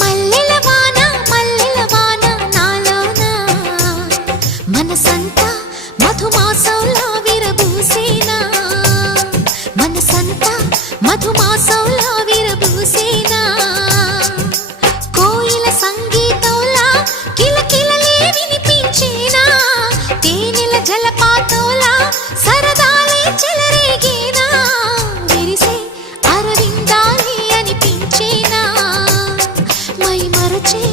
మల్లెల వాన నాలోన మనసంతా మధుమాసంలా విరబూసేనా మనసంతా మధుమాసంలా విరబూసేనా కోయిల సంగీతంలా కిలకిలలే వినిపించేనా తేనెల జలపాతంలా సరదాలే చెలరేగేనా విరిసే అరవిందాలే అనిపించేనా మై మరచే